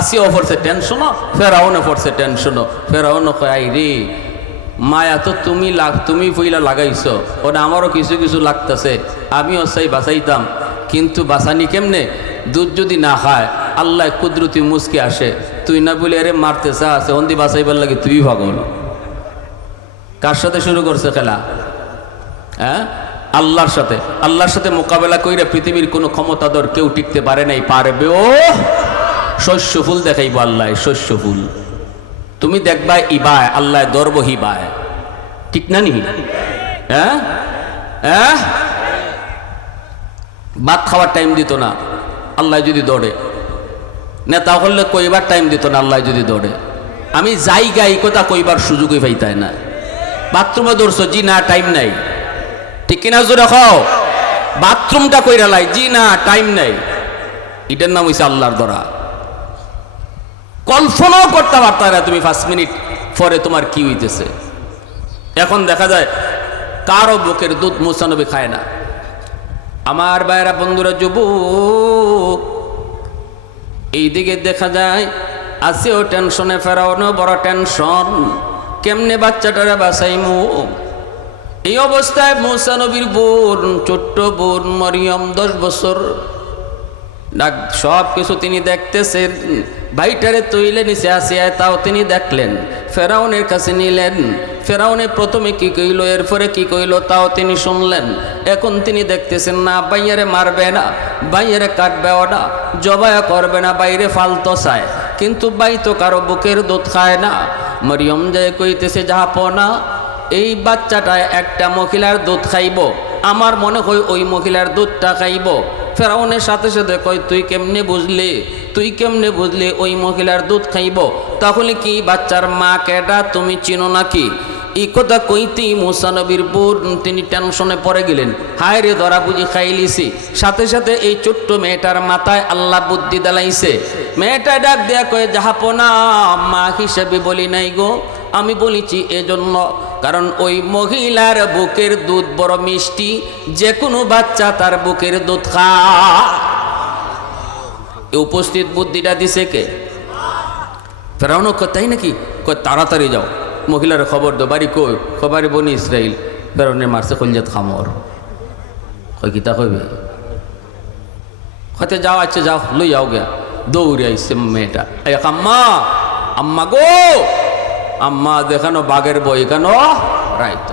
আসিও পড়ছে টেনশনও ফেরাউনে পড়ছে টেনশনও ফেরাউনও কয় রে, মায়া তো তুমি লাগ, তুমি পইলা লাগাইছ। ওটা আমারও কিছু কিছু লাগতেছে। আমিও সেই বাঁচাইতাম। কিন্তু বাঁচানি কেমনে? দুধ যদি না খায়, আল্লাহ কুদরতি মুসকে আসে। তুই না বলে, আরে, মারতে চা আছে, অন্দি বাঁচাইবার লাগে তুই ভাগল কার সাথে শুরু করছে খেলা? হ্যাঁ? আল্লাহর সাথে। আল্লাহর সাথে মোকাবেলা কইরা পৃথিবীর কোনো ক্ষমতাধর কেউ টিকতে পারে নাই, পারবে ও? শস্য ফুল দেখাইব আল্লাহ, শস্য ফুল। তুমি দেখবা ইবায় আল্লাহ দর্ব হিবায় ঠিক না নি? হ্যাঁ? হ্যাঁ? ভাত খাওয়ার টাইম দিত না, আল্লাহ যদি দৌড়ে। নেতা হলে কইবার টাইম দিত না, আল্লাহ যদি দৌড়ে। আমি যাই গাই কথা কইবার সুযোগই পাইতাই না। বাথরুমে দৌড়ছো, জি না টাইম নাই। ঠিক কিনা জোরে খাও বাথরুমটা কইরা লাই, জি না টাইম নাই। এটার নাম হইছে আল্লাহর দরা। কল্পনাও করতে পারতা না তুমি পাঁচ মিনিট পরে তোমার কি হইতেছে। এখন দেখা যায় কারও বুকের দুধ মুসানবী খায় না। আমার বাইরা বন্ধুরা, যুবক, এইদিকে দেখা যায়, আছেও টেনশনে ফেরানো বড় টেনশন কেমনে বাচ্চাটারা বাসাইমু এই অবস্থায় মৌসা নবীর বোন, ছোট্ট বোন, মরিয়ম, দশ বছর। ডাক সব কিছু তিনি দেখতেছেন। ভাইটারে তৈলে নিচে আসিয়ায় তাও তিনি দেখলেন। ফেরাউনের কাছে নিলেন। ফেরাউনে প্রথমে কি কইল, এরপরে কি কইল তাও তিনি শুনলেন। এখন তিনি দেখতেছেন, না, বাইয়ারে মারবে না, বাইয়ারে কাটবে না জবায়া করবে না, বাইরে ফালতো চায় কিন্তু বাই তো কারও বুকের দুধ খায় না। মরিয়ম যায় কইতেছে যাহাপো না এই বাচ্চাটায় একটা মহিলার দুধ খাইব। আমার মনে হয় ওই মহিলার দুধটা খাইব। ফেরাউনের সাথে সাথে কয়, তুই কেমনে বুঝলি? তুই কেমনে বুঝলি ওই মহিলার দুধ খাইব? তাহলে কি বাচ্চার মা কেডা তুমি চিনো নাকি? এই কথা কইতেই মুসানবীর বোন তিনি টেনশনে পড়ে গেলেন। হায় রে, ধরা বুঝি খাইলিছি। সাথে সাথে এই ছোট্ট মেয়েটার মাথায় আল্লাহ বুদ্ধি দেলাইছে। মেয়েটা ডাক দেয়া কয়ে যাহাপনা মা হিসেবে বলি নাই গো। আমি বলেছি, এজন্য কারণ ওই মহিলার বুকের দুধ বড় মিষ্টি, যে কোনো বাচ্চা তার বুকের দুধ খা। এ উপস্থিত বুদ্ধিটা দিছে কে? ফেরাউন তাই নাকি? কই তাড়াতাড়ি যাও। মহিলার খবর দো, বাড়ি কই? খবরে বনি ইসরাইল। ফেরাউনের মারছে কলজাত খামর। কই কিতা কইবে? হয়তো যাও আচ্ছা যাও লই যাও গে। দৌড়ে আইসে মেয়েটা। এই আম্মা আম্মা গো! আম্মা দেখানো বাঘের বই কেন? রাইত